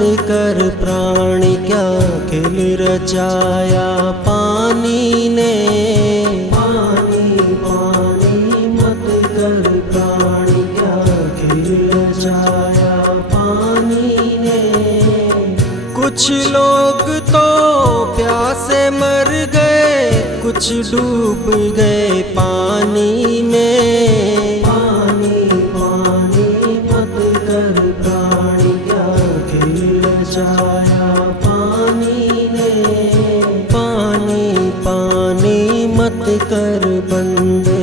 कर प्राणी क्या खेल रचाया पानी ने। पानी पानी मत कर प्राणी क्या खेल रचाया पानी ने। कुछ लोग तो प्यासे मर गए, कुछ डूब गए पानी में। पानी पानी मत कर प्राणी क्या खेल रचाया पानी ने। पानी पानी मत कर बंदे।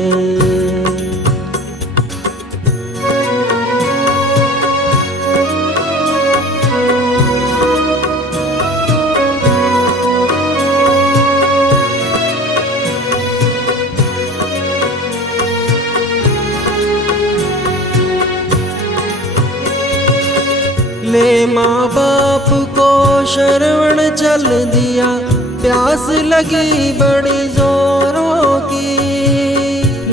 ले माँ बाप को शरवण चल दिया, प्यास लगी बड़ी जोरों की।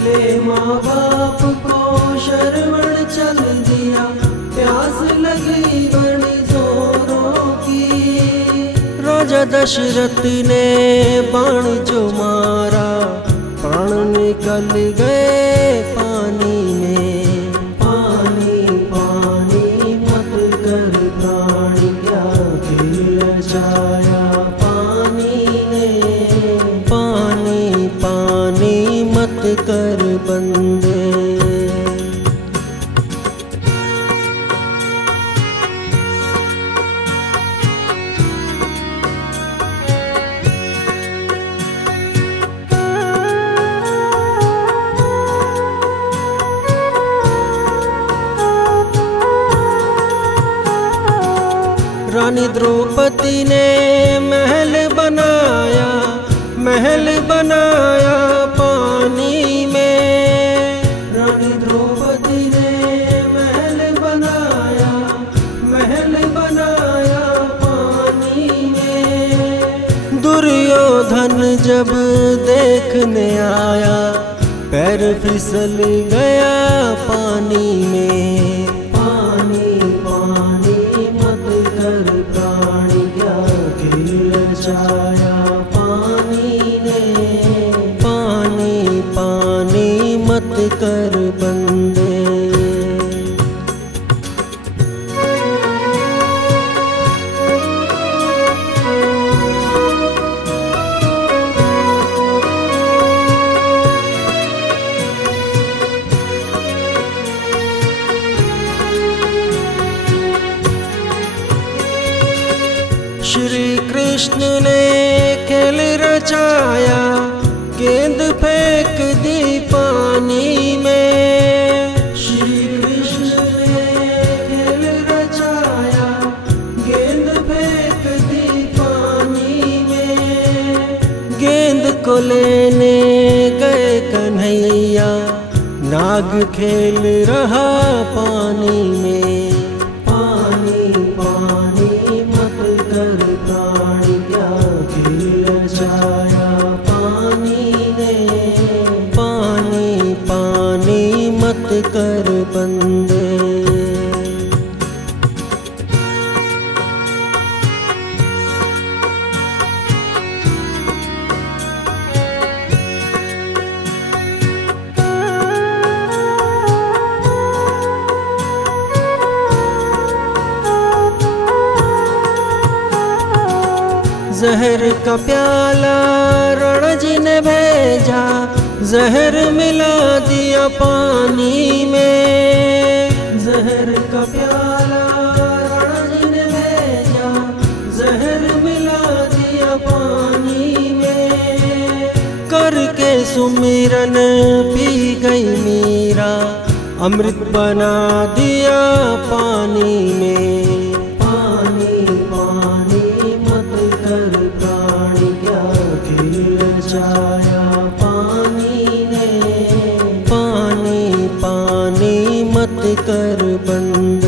ले माँ बाप को शरवण चल दिया, प्यास लगी बड़ी जोरों की। राजा दशरथ ने बाण जो मारा, प्राण निकल गए पानी में। पानी पानी मत कर बंदे। रानी द्रौपदी ने महल बनाया, महल बनाया पानी में। रानी द्रौपदी ने महल बनाया, महल बनाया पानी में। दुर्योधन जब देखने आया, पैर फिसल गया पानी में। पानी पानी मत कर प्राणी क्या खेल रचाया पानी ने। पानी पानी मत कर बंदे। श्री कृष्ण ने खेल रचाया, गेंद फेंक दी पानी में। श्री कृष्ण ने खेल रचाया, गेंद फेंक दी पानी में। गेंद को लेने गए कन्हैया, नाग खेल रहा पानी में। पानी पानी मत कर प्राणी क्या खेल रचाया पानी ने। पानी पानी मत कर बंदे। जहर का प्याला रण जी ने भेजा, जहर मिला दिया पानी में। जहर का प्याला रण जी ने भेजा, जहर मिला दिया पानी में। करके सुमिरन पी गई मीरा, अमृत बना दिया पानी में। पानी पानी मत कर प्राणी क्या खेल रचाया पानी ने। पानी पानी मत कर बंदे।